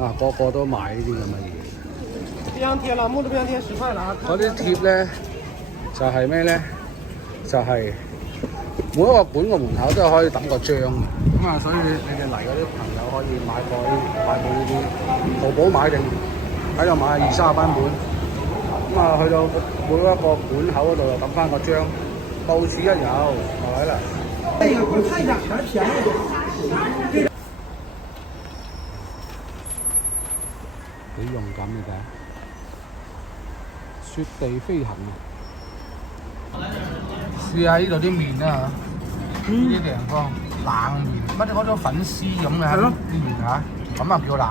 啊，個個都買呢啲咁嘅嘢。冰箱貼啦，木頭冰箱貼10塊啦啊！嗰啲貼咧就係咩咧？就係、每一個館個門口都係可以抌個章嘅。咁啊，所以你哋嚟嗰啲朋友可以買過呢啲，淘寶買定喺度買20-30版本。咁啊，去到每一個館口嗰度就抌翻個章，到此一遊，係咪啦？這個不太雅，全便宜。幾勇敢嘅啫！雪地飛行啊！試下呢度啲麵啦嚇，呢啲地方冷麵，乜嗰種粉絲咁嘅啲麵嚇，咁啊叫冷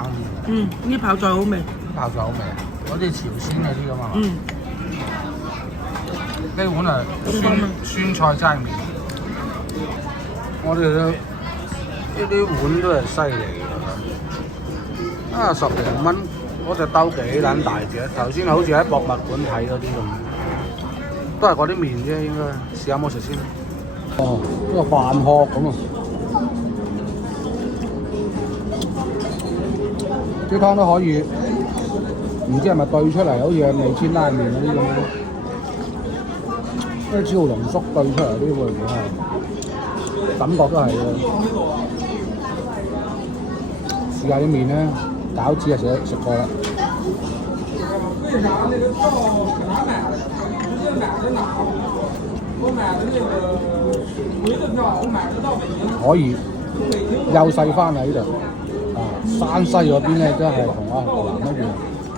麵。呢泡菜好味。泡菜好味啊！嗰啲潮鮮嗰啲咁啊嘛。呢碗啊酸菜齋麵，我哋都呢啲碗都係犀利嘅。啊，10零蚊嗰隻兜幾撚大隻，頭先好似喺博物館睇嗰啲咁，都係嗰啲麵啫，應該試下冇食先。哦，呢個飯殼咁啊，啲湯都可以，唔知係咪對出嚟，好似係味千拉麵嗰啲咁樣，啲超濃縮對出嚟啲會唔會係？感覺都係嘅。試下啲麵咧，餃子啊食過啦。為啥那個票搁哪買的？直接買的哪？我買的那個回的票，我買的到北京。可以，幼細翻喺呢度。啊，山西嗰邊咧都係同河南一樣，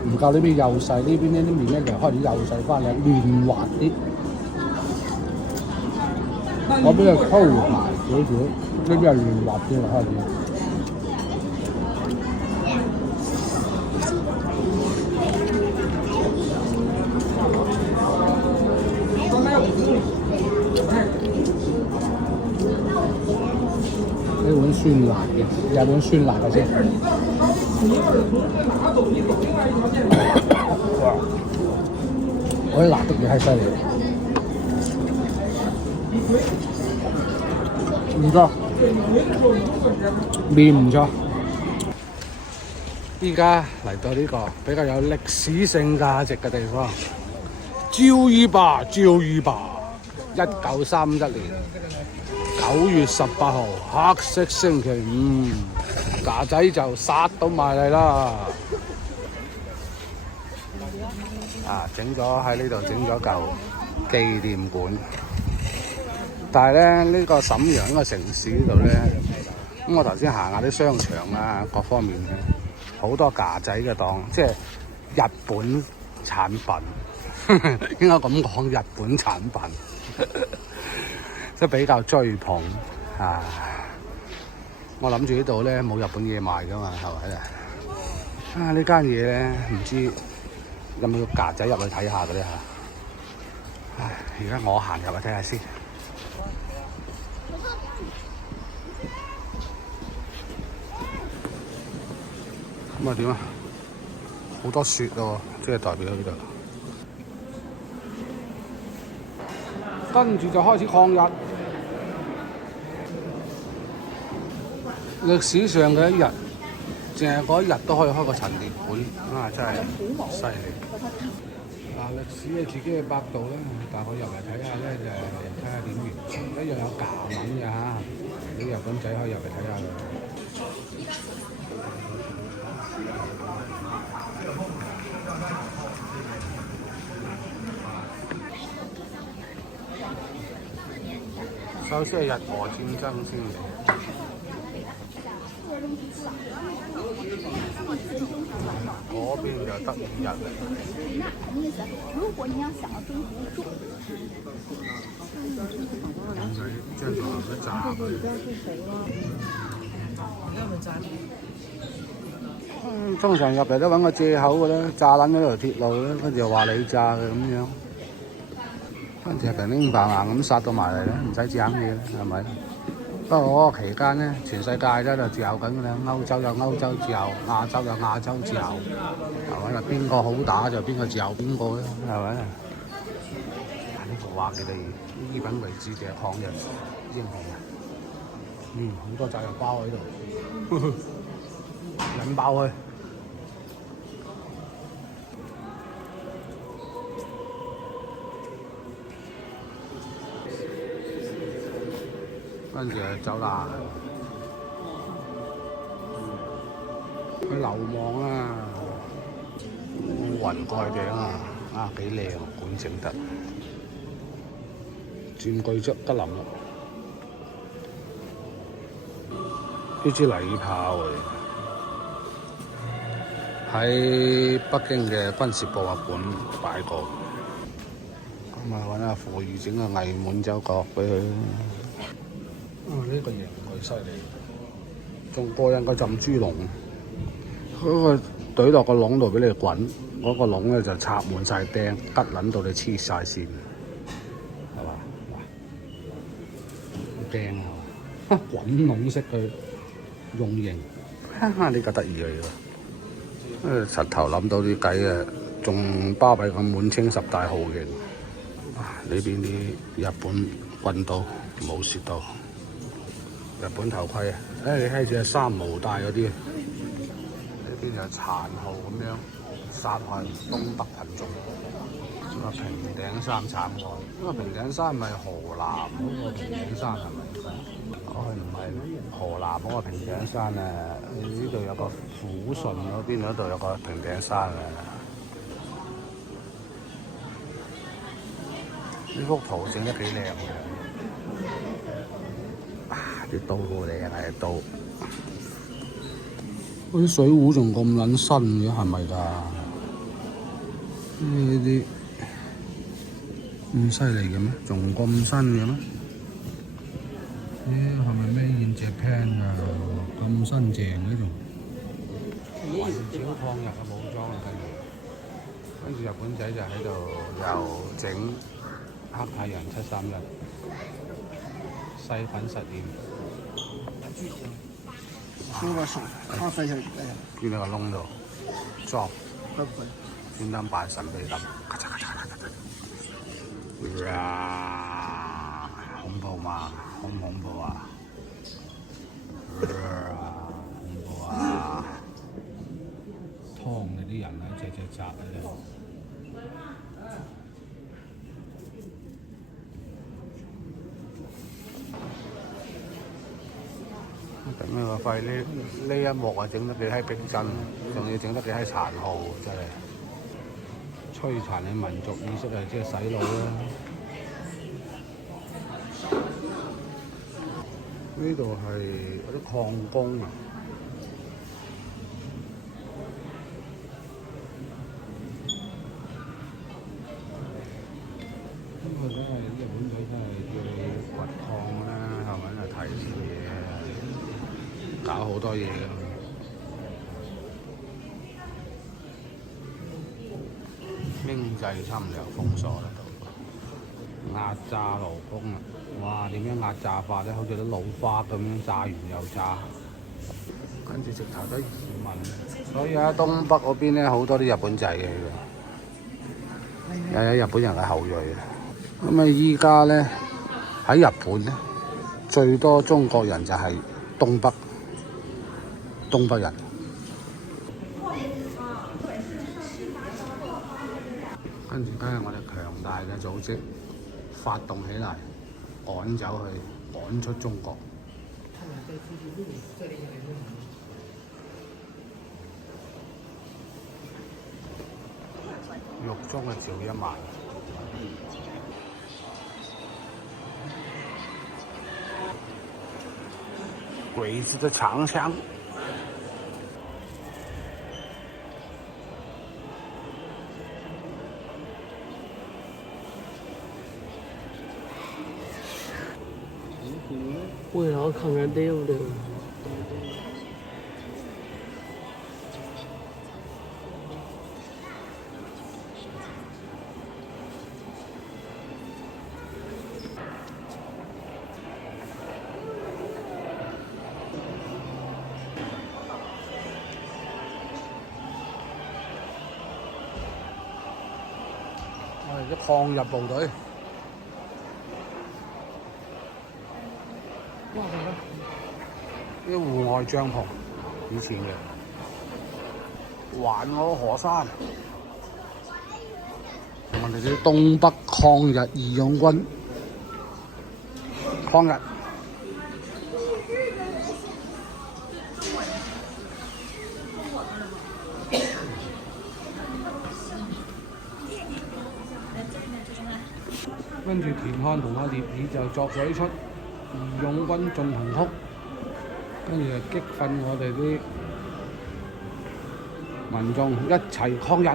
唔夠呢邊幼細，呢邊呢啲麵咧就開始幼細翻嚟，嫩滑啲。嗰邊係粗排少少，呢邊係嫩滑啲啦開始。呢碗酸辣嘅，有碗酸辣嘅先。哇！嗰啲辣得嘢係犀利。唔錯，麵唔錯。依家嚟到呢個比較有歷史性價值嘅地方，椒魚吧，椒魚吧，1931年9月18號，黑色星期五，架仔就殺到埋嚟啦。啊，整咗喺呢度整咗嚿紀念館。但係咧，呢個瀋陽呢個城市呢度咧，咁我頭先行下啲商場啊，各方面嘅好多架仔嘅檔，即係日本產品，應該咁講，日本產品，即係比較追捧啊！我諗住呢度咧冇日本嘢賣噶嘛，係咪啊？啊，呢間嘢咧唔知有冇架仔入去睇下嗰啲嚇。唉，而家我行入去睇下先。咁啊點啊？好多雪咯，即係代表呢度。跟住就開始抗日。歷史上嘅一日，淨係嗰一日都可以開個陳列館，啊真係犀利！嗱，歷史你自己去百度啦，但係我入嚟睇下咧，就係睇下點完，一樣有假文嘅嚇，啲日本仔可以入嚟睇下嘅。首先係日俄戰爭先嘅。嗰邊就得5日。如果你要想要中途住，將佢咁樣炸佢。通常入嚟都揾個藉口嘅啦，炸撚咗條鐵路咧，跟住又話你炸嘅咁樣，跟住平平白白咁殺到埋嚟咧，唔使整嘢咧，係咪？不過嗰個期間咧，全世界都喺度嚼緊㗎啦，歐洲有歐洲嚼，亞洲有亞洲嚼，係咪啊？邊個好打就邊個嚼邊個啦，係咪啊？呢個話佢哋以品為志嘅抗日英雄啊！好多炸藥包喺度，引爆佢，跟住走啦。去流望啊，烏雲蓋頂啊，幾靚啊，館整得，佔據咗吉林啦。呢支禮炮喺北京嘅軍事博物館擺過，咁啊揾阿傅裕整個偽滿洲角俾佢。呢個型佢犀利，仲過癮過浸豬籠。嗰個懟落個籠度俾你滾，嗰個籠咧就插滿晒釘，吉撚到你黐晒線，係嘛？釘啊！滾籠式去用型，呢個得意嘅喎。實頭諗到啲計啊，仲巴閉咁滿清十大豪型。呢邊啲日本軍刀武士刀，日本頭盔啊！你睇住三毛戴嗰啲。呢邊就殘酷咁樣殺害東北群眾。呢個平頂山慘案，呢個平頂山咪河南嗰個平頂山係咪？唔係河南嗰個平頂山啊！呢度有個撫順嗰邊嗰度有個平頂山啊！呢幅圖整得幾靚嘅，啲刀好靚啊！刀。嗰啲水壺仲咁撚新嘅，係咪㗎？呢啲咁犀利嘅咩？仲咁新嘅咩？係咪咩現隻 pen 㗎？咁新淨嘅仲？環境抗日嘅武裝啊，跟住日本仔就喺度又整黑太陽731細粉實驗。用個手咔塞下去，捐喺個窿度裝，專登扮神秘咁，咔嚓咔嚓咔嚓，哇！恐怖嘛？恐唔恐怖啊？恐怖啊！劏你啲人啊，隻隻扎喺度。頂你個肺！呢一幕啊，整得幾閪逼真，仲要整得幾閪殘酷，真係摧殘你民族意識啊！即係洗腦啦！呢度係嗰啲礦工啊！呢個真係日本仔真係叫你掘礦啦，係咪啊？提示嘢。搞好多嘢㗎，經濟侵略封鎖得到，壓榨勞工啊！哇，點樣壓榨法咧？好似啲老花咁樣炸完又炸，跟住直頭都移民。所以喺東北嗰邊咧，好多啲日本仔嘅，有日本人嘅後裔。咁啊，依家咧喺日本咧，最多中國人就係東北人，跟住梗係我哋強大嘅組織發動起嚟，趕走佢，趕出中國。獄中嘅趙一萬，鬼子的長槍。為啥抗戰對不對？我哋啲抗日部隊。啲戶外帳篷，以前嘅環我河山，我哋啲東北抗日義勇軍抗日，跟住田漢同阿聶耳就作水出義勇軍進行曲，跟住就激憤我哋啲民眾一齊抗日。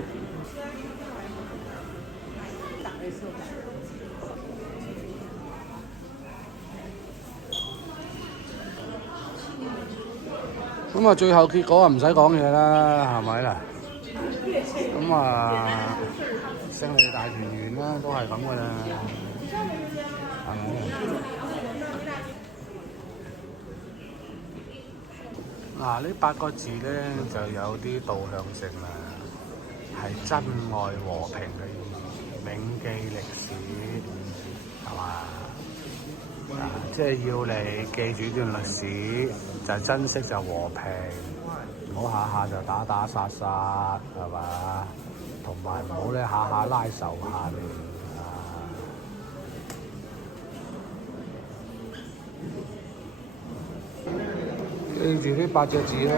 咁啊，最後結果啊唔使講嘢啦，係咪啦？咁啊，勝利大團圓啦，都係咁噶啦，係咪？嗱，呢8個字咧就有啲導向性啦，係珍愛和平嘅意義，銘記歷史，係嘛？即係要你記住段歷史，就珍惜就和平，唔好下下就打打殺殺，係嘛？同埋唔好咧下下拉仇恨啊！記住呢8隻字咧。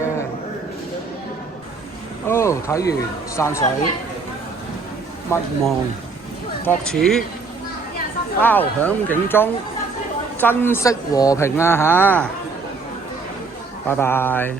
哦，睇完散水，勿忘國恥，敲響警鐘。珍惜和平啊嚇！拜拜。